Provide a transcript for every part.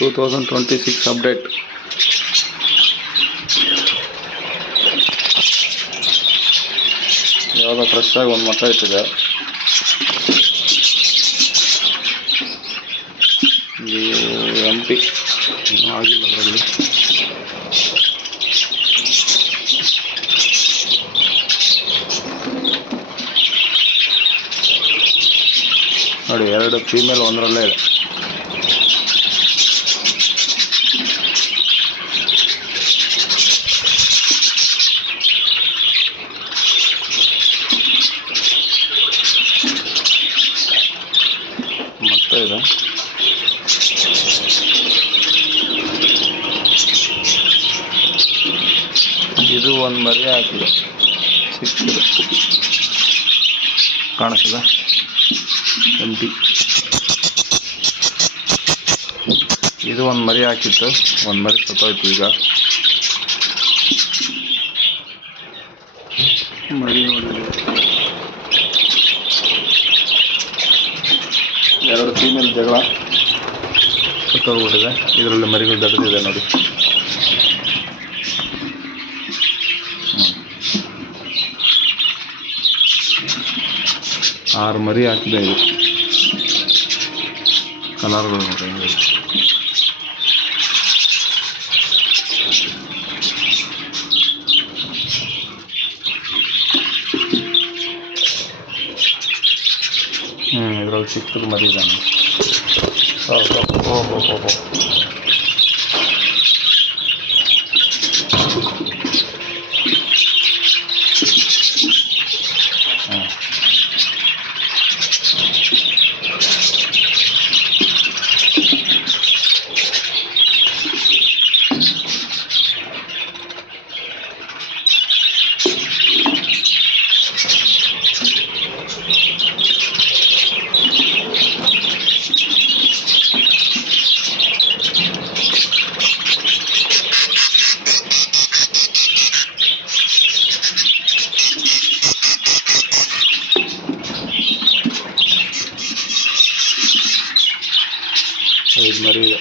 2026 update. ಯಾವುದೋ fresh ಆಗಿ ಒಂದು ಮಟ್ಟ ಇಟ್ಟಿದೆ. ಎಂಟಿ ಇನ್ನೂ ಆಗಿಲ್ಲ ಅದರಲ್ಲಿ. ನೋಡಿ, 2 ಫೀಮೇಲ್ ಒಂದರಲ್ಲೇ ಇದೆ. ಮತ್ತೆ ಇದೆ. ಇದು ಒಂದು ಮರಿ ಹಾಕಿದೆ, ಸಿಕ್ಕಿದೆ, ಕಾಣಿಸ್ತದ ಎಂಟಿ. ಇದು ಒಂದು ಮರಿ ಹಾಕಿತ್ತು, ಒಂದು ಮರಿ ಸತ್ತೋಯ್ತು. ಈಗ ಮರಿ ನೋಡಿದೆ, 2 ಫೀಮೇಲ್ ಜಗಳ ಸತ್ತೋಗ್ಬಿಟ್ಟಿದೆ. ಇದರಲ್ಲಿ ಮರಿಗಳು ದೊಡ್ಡದಿದೆ ನೋಡಿ. ಆರು ಮರಿ ಹಾಕಿದೆ. ಇದು ಕಲರ್ಗಳು ನೋಡಿ. ಇದರಲ್ಲಿ ಚಿಕ್ಕದು ಮರಿ ಇದ್ದಾನೆ. ಓಹೋ ಇದು ಮರಿ ಇದೆ.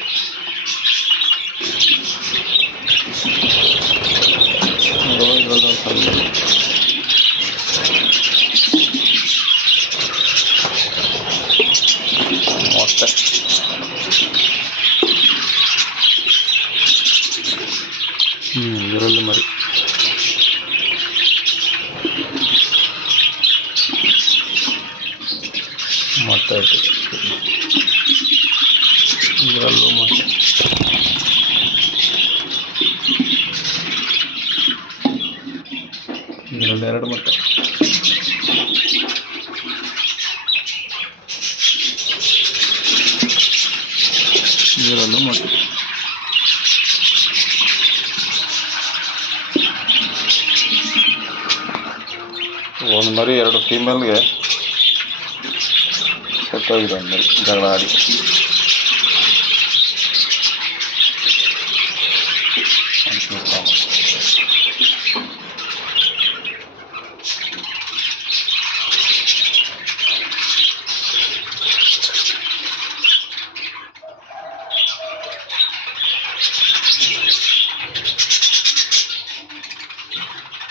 ಮೊಟ್ಟೆ ಇದರಲ್ಲಿ ಮರಿ. ಮೊಟ್ಟೆ ಇಟ್ಟಿದೆ, ಇದರಲ್ಲೂ ಮೊಟ್ಟೆ. ಇದರಲ್ಲಿ 2 ಮೊಟ್ಟೆ. ಇದರಲ್ಲೂ ಮೊಟ್ಟೆ. ಒಂದು ಮರಿ 2 ಫೀಮೇಲ್ಗೆ ಸತ್ತೋಗಿದೆ, ಒಂದು ಮರಿ ಜಗಳ ಆಡಿ.